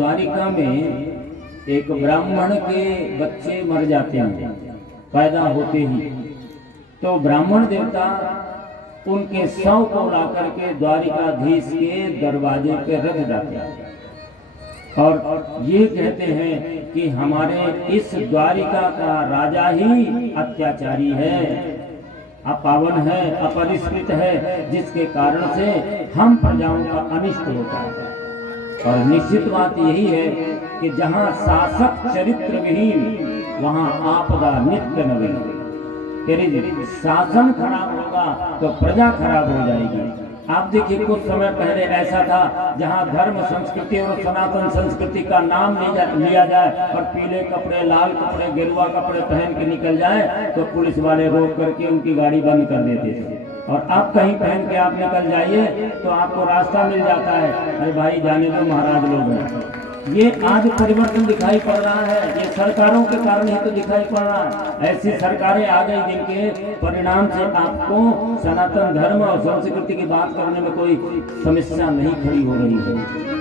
द्वारिका में एक ब्राह्मण के बच्चे मर जाते हैं पैदा होते ही, तो ब्राह्मण देवता उनके शव को ला करके द्वारिकाधीश के दरवाजे पे रख देते हैं और ये कहते हैं कि हमारे इस द्वारिका का राजा ही अत्याचारी है, अपावन है, अपरिष्कृत है, जिसके कारण से हम प्रजाओं का अनिष्ट होता है। और निश्चित बात यही है कि जहाँ शासक चरित्र विहीन वहाँ आपदा नित्य नवीन। तेरी शासन खराब होगा तो प्रजा खराब हो जाएगी। आप देखिए कुछ समय पहले ऐसा था जहाँ धर्म संस्कृति और सनातन संस्कृति का नाम लिया जाए और पीले कपड़े, लाल कपड़े, गेरुआ कपड़े पहन के निकल जाए तो पुलिस वाले रोक करके उनकी गाड़ी बंद कर देते थे। और आप कहीं पहन के आप निकल जाइए तो आपको रास्ता मिल जाता है, अरे भाई जाने दो, महाराज लोग हैं। ये आज परिवर्तन दिखाई पड़ रहा है, ये सरकारों के कारण ही तो दिखाई पड़ रहा है। ऐसी सरकारें आ गई जिनके परिणाम से आपको सनातन धर्म और संस्कृति की बात करने में कोई समस्या नहीं खड़ी हो रही है।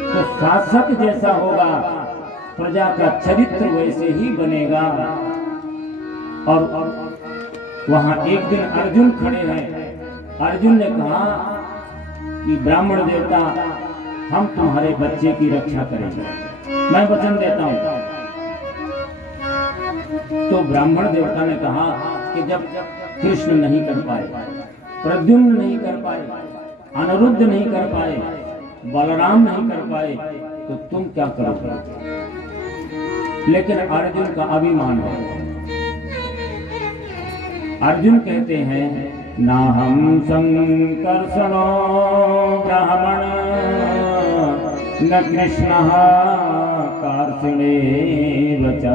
तो शासक जैसा होगा प्रजा का चरित्र वैसे ही बनेगा। और वहां एक दिन अर्जुन खड़े हैं। अर्जुन ने कहा कि ब्राह्मण देवता हम तुम्हारे बच्चे की रक्षा करेंगे, मैं वचन देता हूं। तो ब्राह्मण देवता ने कहा कि जब कृष्ण नहीं कर पाए, प्रद्युम्न नहीं कर पाए, अनिरुद्ध नहीं कर पाए, बलराम नहीं कर पाए, तो तुम क्या करोगे? लेकिन अर्जुन का अभिमान है। अर्जुन कहते हैं ना हम संकर्षणो ब्राह्मण न कृष्ण कार्षणेव च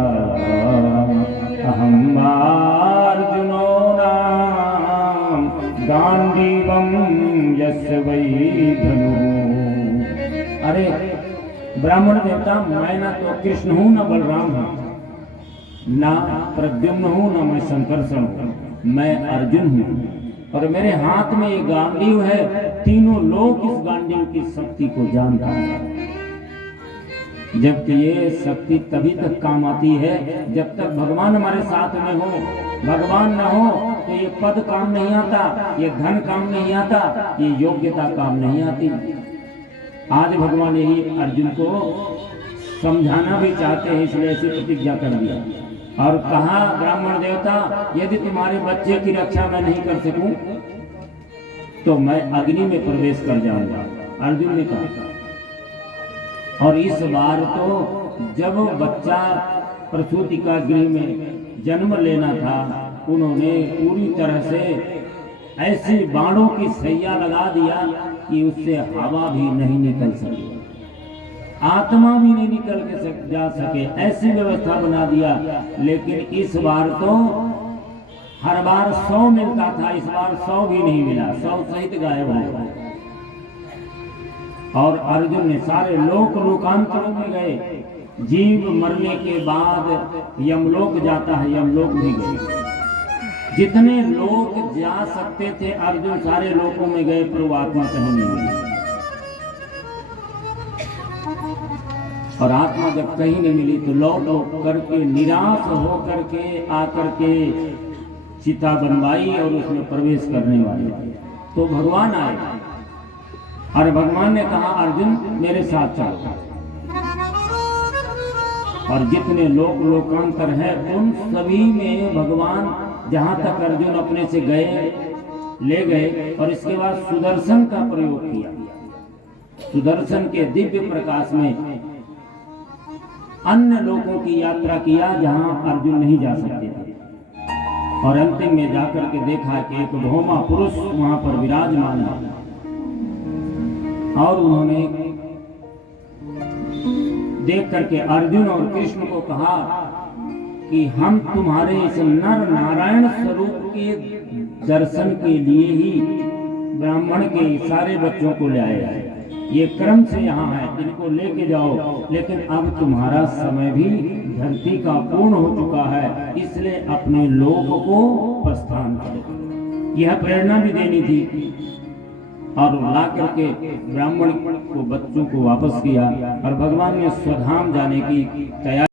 अहम् अर्जुनो नाम गांडीवं यस्य वै धनुः। अरे ब्राह्मण देवता, मैं ना तो कृष्ण हूँ, न बलराम हूँ, ना प्रद्युम्न हूँ, न मैं संकर्षण हूँ, मैं अर्जुन हूँ। और मेरे हाथ में ये गांडीव है, तीनों लोग इस गांडीव की शक्ति को जानता है। जबकि ये शक्ति तभी तक काम आती है जब तक भगवान हमारे साथ में हो। भगवान न हो तो ये पद काम नहीं आता, ये धन काम नहीं आता, ये योग्यता काम नहीं आती। आज भगवान यही अर्जुन को समझाना भी चाहते हैं, इसलिए ऐसी प्रतिज्ञा कर दिया और कहा ब्राह्मण देवता, यदि तुम्हारे बच्चे की रक्षा मैं नहीं कर सकूं तो मैं अग्नि में प्रवेश कर जाऊंगा, अर्जुन ने कहा। और इस बार तो जब बच्चा प्रसूति का गृह में जन्म लेना था, उन्होंने पूरी तरह से ऐसी बाणों की सैया लगा दिया कि उससे हवा भी नहीं निकल सकी, आत्मा भी नहीं निकल के जा सके, ऐसी व्यवस्था बना दिया। लेकिन इस बार तो हर बार 100 मिलता था, इस बार 100 भी नहीं मिला, 100 सहित गायब हो गए। और अर्जुन ने सारे लोकांतरों में गए। जीव मरने के बाद यमलोक जाता है, यमलोक भी गए। जितने लोग जा सकते थे अर्जुन सारे लोकों में गए, पर वो आत्मा कहीं नहीं मिली। और आत्मा जब कहीं नहीं मिली तो लौट करके निराश हो करके आकर के चिता बनवाई और उसमें प्रवेश करने वाले तो भगवान आए और भगवान ने कहा अर्जुन मेरे साथ चलो। और जितने लोकांतर है उन सभी में भगवान जहां तक अर्जुन अपने से गए ले गए और इसके बाद सुदर्शन का प्रयोग किया। सुदर्शन के दिव्य प्रकाश में अन्य लोगों की यात्रा किया जहां अर्जुन नहीं जा सकते थे। और अंतिम में जाकर के देखा कि एक भौमा पुरुष वहां पर विराजमान है और उन्होंने देख करके अर्जुन और कृष्ण को कहा कि हम तुम्हारे इस नर नारायण स्वरूप के दर्शन के लिए ही ब्राह्मण के सारे बच्चों को ले आए। ये क्रम से यहाँ है, इनको लेके जाओ। लेकिन अब तुम्हारा समय भी धरती का पूर्ण हो चुका है, इसलिए अपने लोक को प्रस्थान करो। यह प्रेरणा भी देनी थी। और ला करके ब्राह्मण को बच्चों को वापस किया और भगवान ने स्वधाम जाने की तैयारी